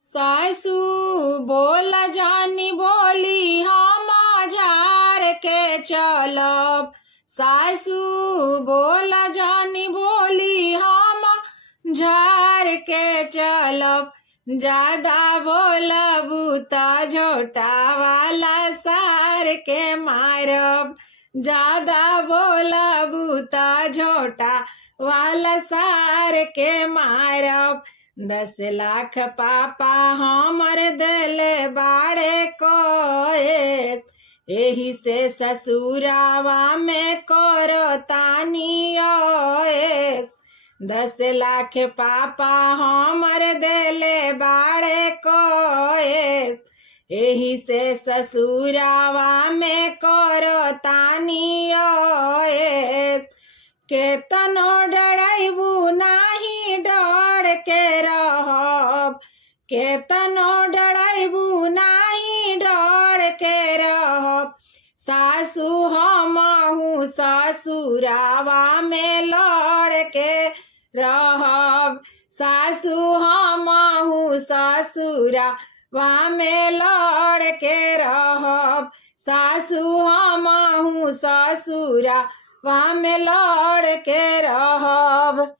सासू बोल जानी बोली हम झार के चलब। सासू बोल जानी बोली हम झार के चलब। ज्यादा बोलबू त झोटा वाला सार के मारब। ज्यादा बोलबू त झोटा वाला सार के मारब। 10 लाख पापा हमर देले बाड़े कोएस, एही से ससुरावा में करो तानी ओएस। 10 लाख पापा हमर देले बाड़े कोएस, एही से ससुरावा में करो तानी ओएस। केतनो डराइबू नाही डर के रहब। केतनो डराइबू नाही डर के रहब। सासू हमहू ससुरावा में लड़ के रहब। सासू हमहू ससुरावा में लड़ के रहब। सासू हमहू ससुरावा में लड़ के रहब।